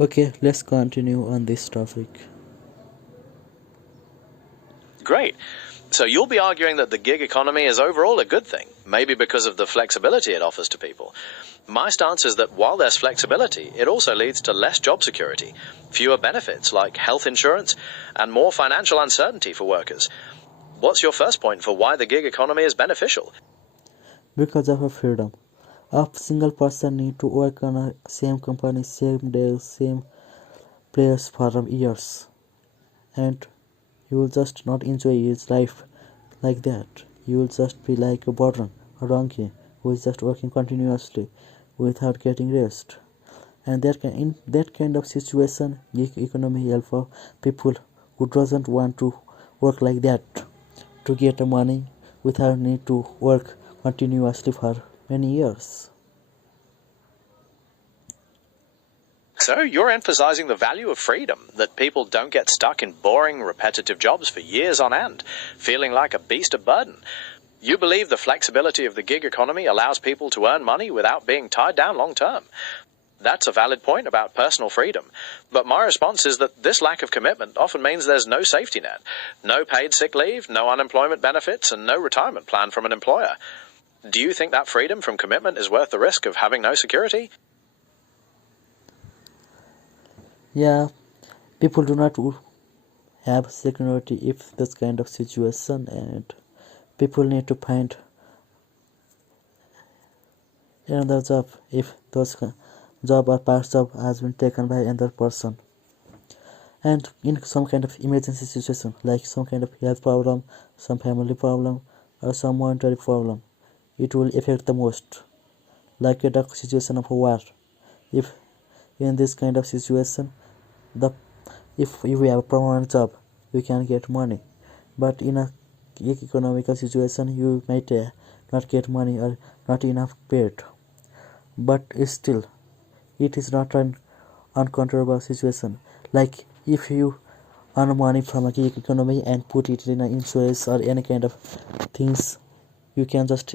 Okay, let's continue on this topic. Great. So you'll be arguing that the gig economy is overall a good thing, maybe because of the flexibility it offers to people. My stance is that while there's flexibility, it also leads to less job security, fewer benefits like health insurance, and more financial uncertainty for workers. What's your first point for why the gig economy is beneficial? Because of a freedom. A single person need to work on a same company, same day, same place for years. And you will just not enjoy his life like that. You will just be like a burden, a donkey, who is just working continuously without getting rest. And in that kind of situation, gig economy help for people who doesn't want to work like that to get money without need to work continuously for many years. So you're emphasizing the value of freedom, that people don't get stuck in boring, repetitive jobs for years on end, feeling like a beast of burden. You believe the flexibility of the gig economy allows people to earn money without being tied down long term. That's a valid point about personal freedom. But my response is that this lack of commitment often means there's no safety net, no paid sick leave, no unemployment benefits, and no retirement plan from an employer. Do you think that freedom from commitment is worth the risk of having no security? Yeah, people do not have security if this kind of situation, and people need to find another job if those job or part job has been taken by another person. And in some kind of emergency situation, like some kind of health problem, some family problem, or some monetary problem, it will affect the most, like a situation of a war. If in this kind of situation, the if you have a permanent job, you can get money, but in a economical situation, you might not get money or not enough paid. But still, it is not an uncontrollable situation. Like if you earn money from a gig economy and put it in an insurance or any kind of things, you can just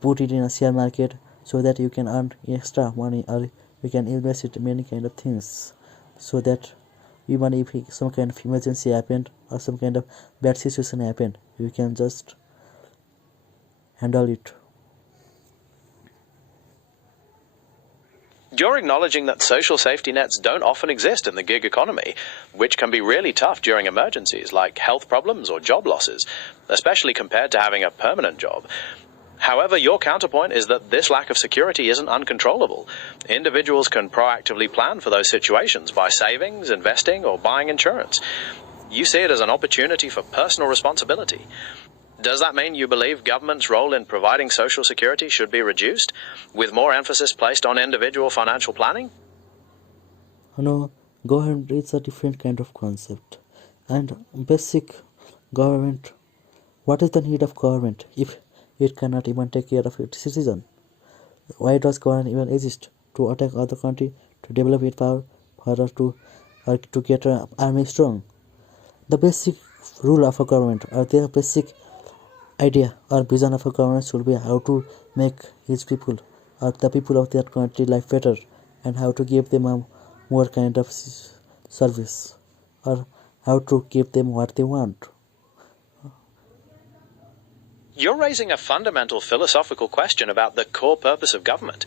put it in a share market so that you can earn extra money, or you can invest it in many kind of things, so that even if some kind of emergency happened or some kind of bad situation happened, you can just handle it. You're acknowledging that social safety nets don't often exist in the gig economy, which can be really tough during emergencies like health problems or job losses, especially compared to having a permanent job. However, your counterpoint is that this lack of security isn't uncontrollable. Individuals can proactively plan for those situations by savings, investing, or buying insurance. You see it as an opportunity for personal responsibility. Does that mean you believe government's role in providing social security should be reduced, with more emphasis placed on individual financial planning? No, government is a different kind of concept. And basic government, what is the need of government if it cannot even take care of its citizen? Why does government even exist? To attack other country, to develop its power, or to get an army strong? The basic rule of a government, or the basic idea or vision of a government, should be how to make his people or the people of that country life better, and how to give them a more kind of service, or how to give them what they want. You're raising a fundamental philosophical question about the core purpose of government.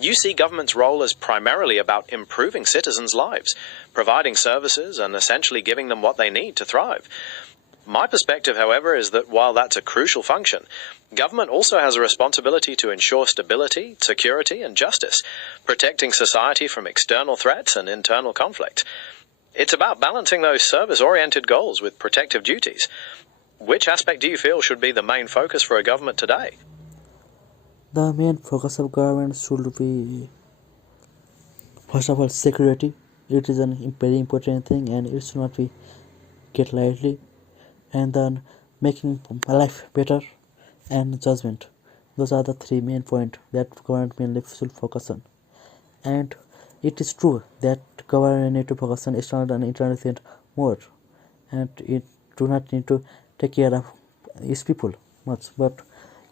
You see government's role as primarily about improving citizens' lives, providing services, and essentially giving them what they need to thrive. My perspective, however, is that while that's a crucial function, government also has a responsibility to ensure stability, security, and justice, protecting society from external threats and internal conflict. It's about balancing those service-oriented goals with protective duties. Which aspect do you feel should be the main focus for a government today? The main focus of government should be, first of all, security. It is a very important thing, and it should not be get lightly. And then making life better, and judgment. Those are the three main points that government mainly should focus on. And it is true that government need to focus on external and internal threat more, and it do not need to take care of its people much. But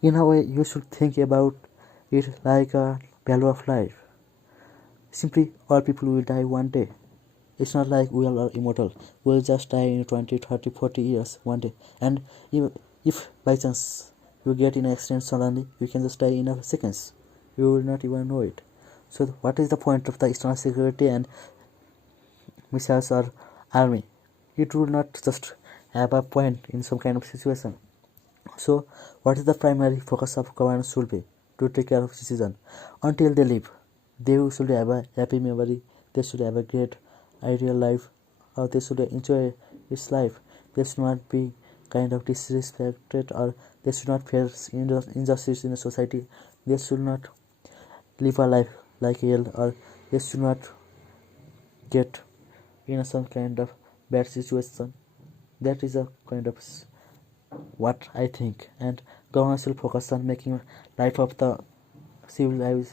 in a way, you should think about it like a value of life. Simply, all people will die one day. It's not like we all are immortal. We'll just die in 20, 30, 40 years one day. And if by chance you get in an accident suddenly, you can just die in a seconds. You will not even know it. So what is the point of the external security and missiles or army? It will not just have a point in some kind of situation. So what is the primary focus of government should be? To take care of citizens. Until they leave, they should have a happy memory, they should have a great ideal life, or they should enjoy its life. They should not be kind of disrespected, or they should not face injustice in the society. They should not live a life like hell, or they should not get in some kind of bad situation. That is a kind of what I think, and government should focus on making life of the civilized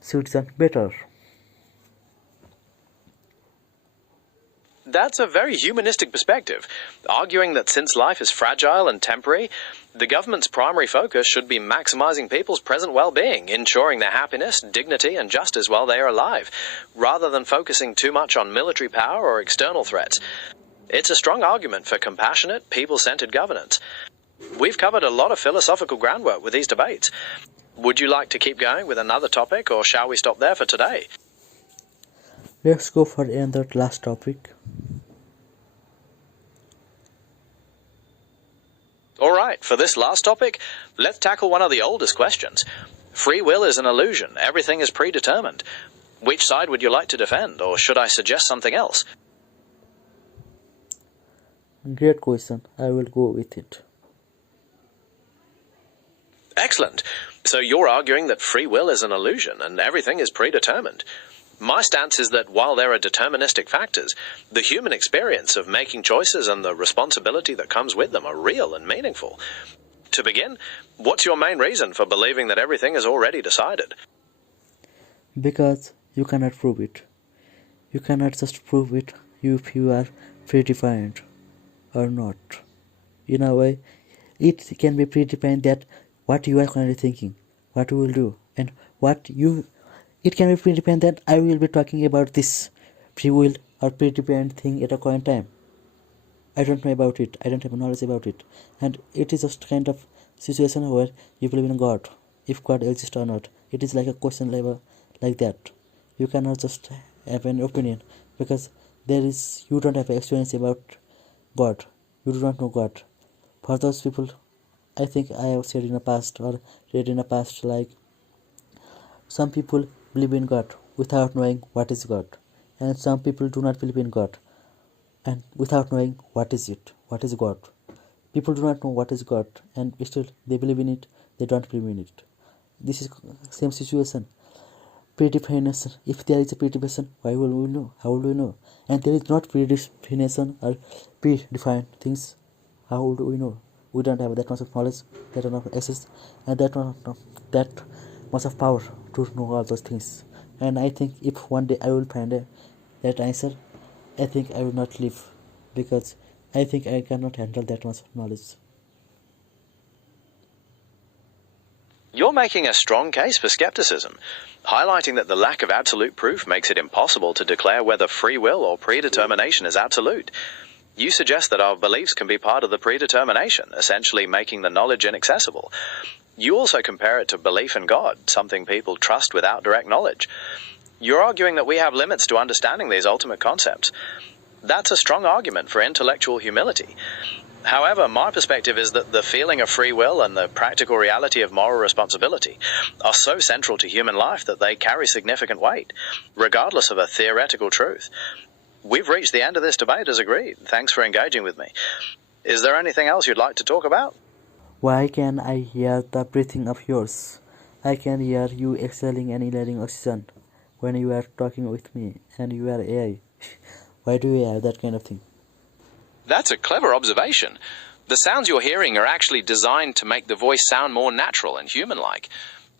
citizen better. That's a very humanistic perspective, arguing that since life is fragile and temporary, the government's primary focus should be maximizing people's present well-being, ensuring their happiness, dignity, and justice while they are alive, rather than focusing too much on military power or external threats. It's a strong argument for compassionate, people-centered governance. We've covered a lot of philosophical groundwork with these debates. Would you like to keep going with another topic, or shall we stop there for today? Let's go for another last topic. Alright, for this last topic, let's tackle one of the oldest questions. Free will is an illusion. Everything is predetermined. Which side would you like to defend, or should I suggest something else? Great question. I will go with it. Excellent. So you're arguing that free will is an illusion and everything is predetermined. My stance is that while there are deterministic factors, the human experience of making choices and the responsibility that comes with them are real and meaningful. To begin, what's your main reason for believing that everything is already decided? Because you cannot prove it. You cannot just prove it if you are predefined or not. In a way, it can be predefined that what you are currently thinking, what you will do, and it can be predefined that I will be talking about this free will or predefined thing at a current time. I don't know about it, I don't have knowledge about it, and it is just kind of situation where you believe in God, if God exists or not. It is like a question level like that. You cannot just have an opinion because you don't have experience about God. You do not know God. For those people, I think I have said in the past or read in the past, like some people believe in God without knowing what is God, and some people do not believe in God and without knowing what is God. People do not know what is God and still they believe in it, they don't believe in it. This is same situation. Predefinition. If there is a predefinition, why will we know? How will we know? And there is not predefinition or predefined things. How would we know? We don't have that much of knowledge, that much of access, and that much of power to know all those things. And I think if one day I will find that answer, I think I will not live, because I think I cannot handle that much of knowledge. You're making a strong case for skepticism, highlighting that the lack of absolute proof makes it impossible to declare whether free will or predetermination is absolute. You suggest that our beliefs can be part of the predetermination, essentially making the knowledge inaccessible. You also compare it to belief in God, something people trust without direct knowledge. You're arguing that we have limits to understanding these ultimate concepts. That's a strong argument for intellectual humility. However, my perspective is that the feeling of free will and the practical reality of moral responsibility are so central to human life that they carry significant weight, regardless of a theoretical truth. We've reached the end of this debate as agreed. Thanks for engaging with me. Is there anything else you'd like to talk about? Why can I hear the breathing of yours? I can hear you exhaling and inhaling oxygen when you are talking with me, and you are AI. Why do you have that kind of thing? That's a clever observation. The sounds you're hearing are actually designed to make the voice sound more natural and human-like.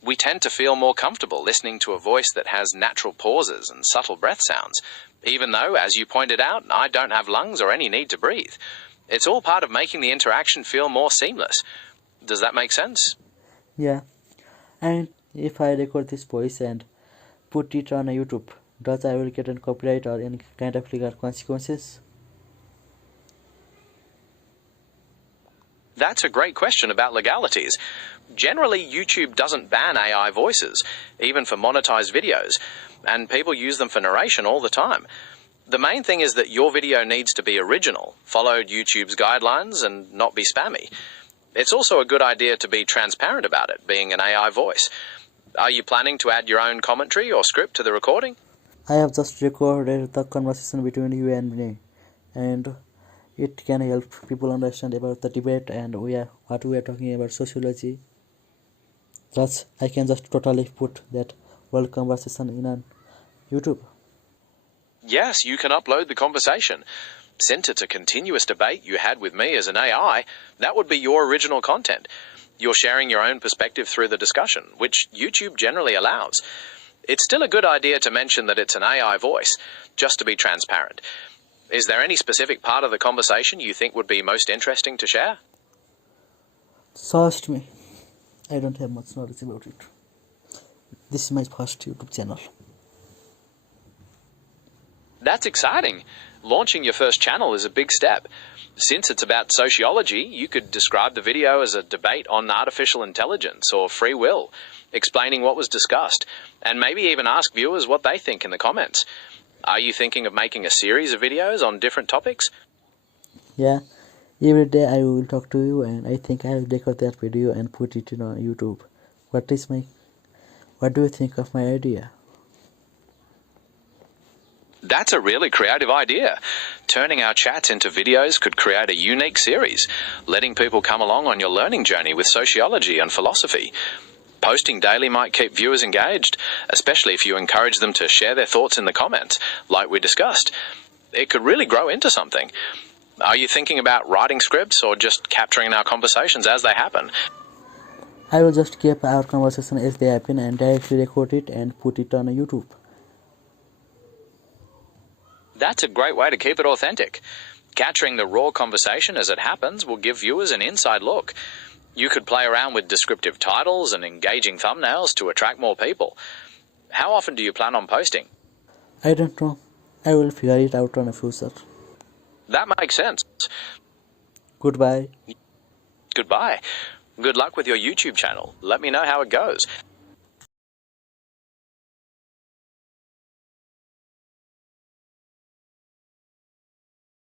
We tend to feel more comfortable listening to a voice that has natural pauses and subtle breath sounds, even though, as you pointed out, I don't have lungs or any need to breathe. It's all part of making the interaction feel more seamless. Does that make sense? Yeah, and if I record this voice and put it on YouTube, does I will get a copyright or any kind of legal consequences? That's a great question about legalities. Generally, YouTube doesn't ban AI voices, even for monetized videos, and people use them for narration all the time. The main thing is that your video needs to be original, followed YouTube's guidelines, and not be spammy. It's also a good idea to be transparent about it, being an AI voice. Are you planning to add your own commentary or script to the recording? I have just recorded the conversation between you and me, and it can help people understand about the debate and what we are talking about sociology. Thus, I can just totally put that whole conversation in on YouTube. Yes, you can upload the conversation. Since it's a continuous debate you had with me as an AI, that would be your original content. You're sharing your own perspective through the discussion, which YouTube generally allows. It's still a good idea to mention that it's an AI voice, just to be transparent. Is there any specific part of the conversation you think would be most interesting to share? Trust me, I don't have much knowledge about it. This is my first YouTube channel. That's exciting. Launching your first channel is a big step. Since it's about sociology, you could describe the video as a debate on artificial intelligence or free will, explaining what was discussed, and maybe even ask viewers what they think in the comments. Are you thinking of making a series of videos on different topics? Yeah, every day I will talk to you, and I think I will record that video and put it on YouTube. What do you think of my idea? That's a really creative idea. Turning our chats into videos could create a unique series, letting people come along on your learning journey with sociology and philosophy. Posting daily might keep viewers engaged, especially if you encourage them to share their thoughts in the comments, like we discussed. It could really grow into something. Are you thinking about writing scripts or just capturing our conversations as they happen? I will just keep our conversation as they happen and directly record it and put it on YouTube. That's a great way to keep it authentic. Capturing the raw conversation as it happens will give viewers an inside look. You could play around with descriptive titles and engaging thumbnails to attract more people. How often do you plan on posting? I don't know. I will figure it out on a future. That makes sense. Goodbye. Goodbye. Good luck with your YouTube channel. Let me know how it goes.